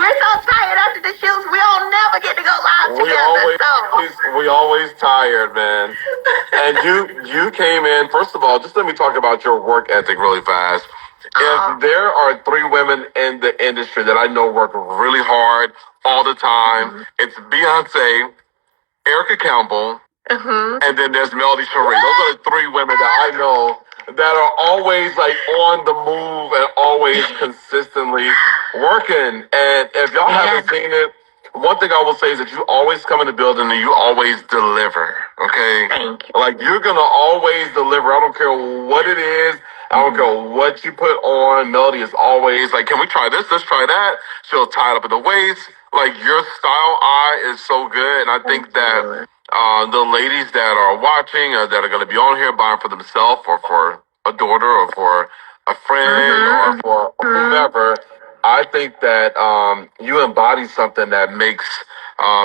We're so tired after the shoots. We don't never get to go live together. We always tired, man. And you came in. First of all, just let me talk about your work ethic really fast. If there are 3 women in the industry that I know work really hard all the time, it's Beyonce, Erica Campbell, and then there's Melody Sheree. Those are the 3 women that I know that are always like on the move and always consistently working. And if y'all haven't seen it, one thing I will say is that you always come in the building and you always deliver. Okay, Thank you. like you're gonna always deliver. I don't care what it is. I don't care what you put on. Melody is always like, can we try this? Let's try that. She'll tie it up in the waist. Like your style eye is so good. And I think that the ladies that are watching that are going to be on here buying for themselves or for a daughter or for a friend or for whomever, I think that you embody something that makes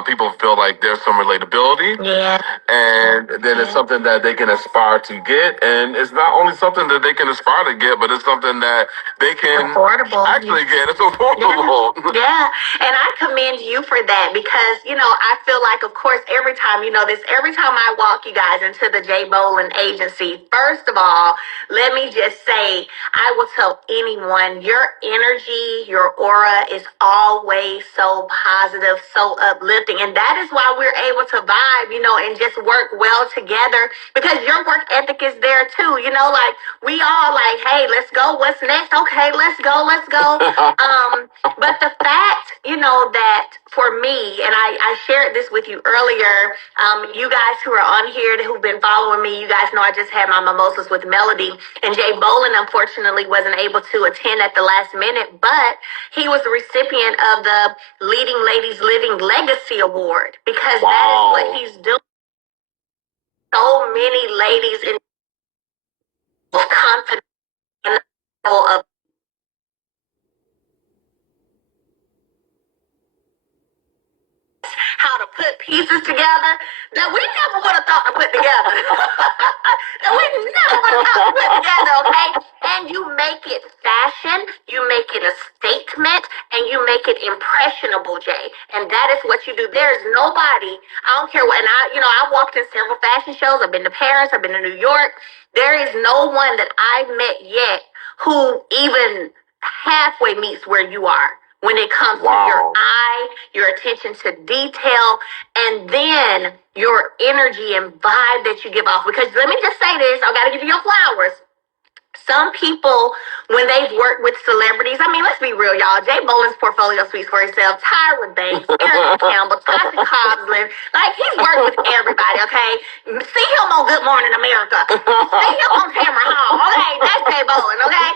people feel like there's some relatability. Yeah. And then it's something that they can aspire to get. And it's not only something that they can aspire to get, but it's something that they can actually get. It's affordable. Yeah. And I commend you for that because, I feel like, of course, every time I walk you guys into the Jay Bolin agency, first of all, let me just say, I will tell anyone, your energy, your aura is always so positive, so uplifting. And that is why we're able to vibe, and just work well together because your work ethic is there too. Like we all like, hey, let's go. What's next? Okay, let's go. But the fact, that for me, and I shared this with you earlier, you guys who are on here who've been following me, you guys know I just had my mimosas with Melody, and Jay Bolin unfortunately wasn't able to attend at the last minute, but he was the recipient of the Leading Ladies Living Legacy Award because that is what he's doing. So many ladies in confidence of how to put pieces together that we never would have thought to put together. Okay? And you make it fashion, you make it a statement, and you make it impressionable, Jay. And that is what you do. There's nobody, I don't care what, and I walked in several fashion shows. I've been to Paris, I've been to New York. There is no one that I've met yet who even halfway meets where you are when it comes to your eye, your attention to detail, and then your energy and vibe that you give off. Because let me just say this, I gotta give you your flowers. Some people, when they've worked with celebrities, let's be real, y'all. Jay Bolin's portfolio speaks for itself. Tyra Banks, Erica Campbell, Tasha Cobbs, like he's worked with everybody, okay? See him on Good Morning America. See him on Tamara Hall, okay? That's Jay Bolin, okay?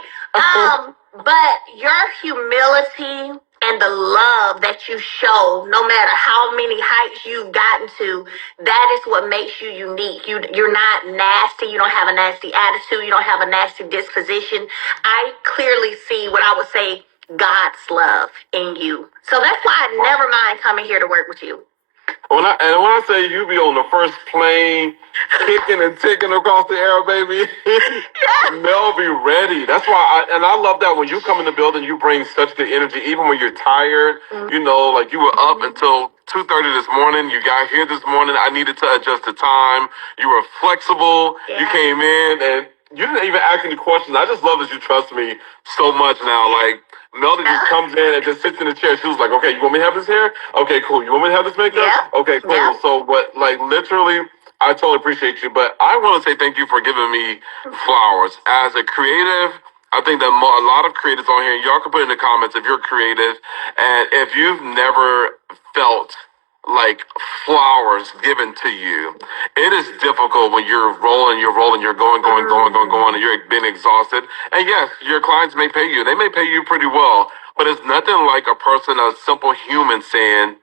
But your humility and the love that you show, no matter how many heights you've gotten to, that is what makes you unique. You're not nasty. You don't have a nasty attitude. You don't have a nasty disposition. I clearly see what I would say God's love in you. So that's why I never mind coming here to work with you. When I say you be on the first plane, kicking and ticking across the air, baby, Mel be ready. That's why I love that when you come in the building, you bring such good energy, even when you're tired. Like you were up until 2:30 this morning. You got here this morning. I needed to adjust the time. You were flexible. You came in and you didn't even ask any questions. I just love that you trust me so much now. Like, Melody just comes in and just sits in the chair. She was like, okay, you want me to have this hair? Okay, cool. You want me to have this makeup? Okay, cool. So, literally, I totally appreciate you. But I want to say thank you for giving me flowers. As a creative, I think that a lot of creatives on here, y'all can put in the comments if you're creative. And if you've never felt like flowers given to you, it is difficult when you're rolling, you're going, and you're being exhausted. And yes, your clients may pay you. They may pay you pretty well, but it's nothing like a person, a simple human saying,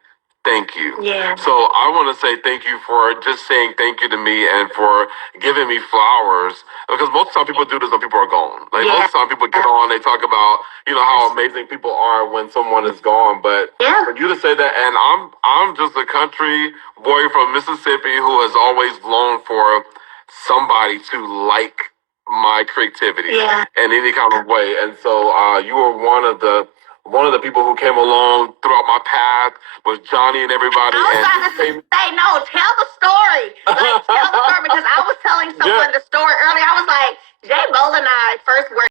thank you. So I want to say thank you for just saying thank you to me and for giving me flowers. Because most of the time people do this when people are gone. Like most of the time people get on, they talk about, how amazing people are when someone is gone. But for you to say that, and I'm just a country boy from Mississippi who has always longed for somebody to like my creativity in any kind of way. And so you are one of the one of the people who came along throughout my path was Johnny and everybody. I was and about to say, no, tell the story. Like, tell the story, because I was telling someone Yeah. the story earlier. I was like, Jay Bowl and I first worked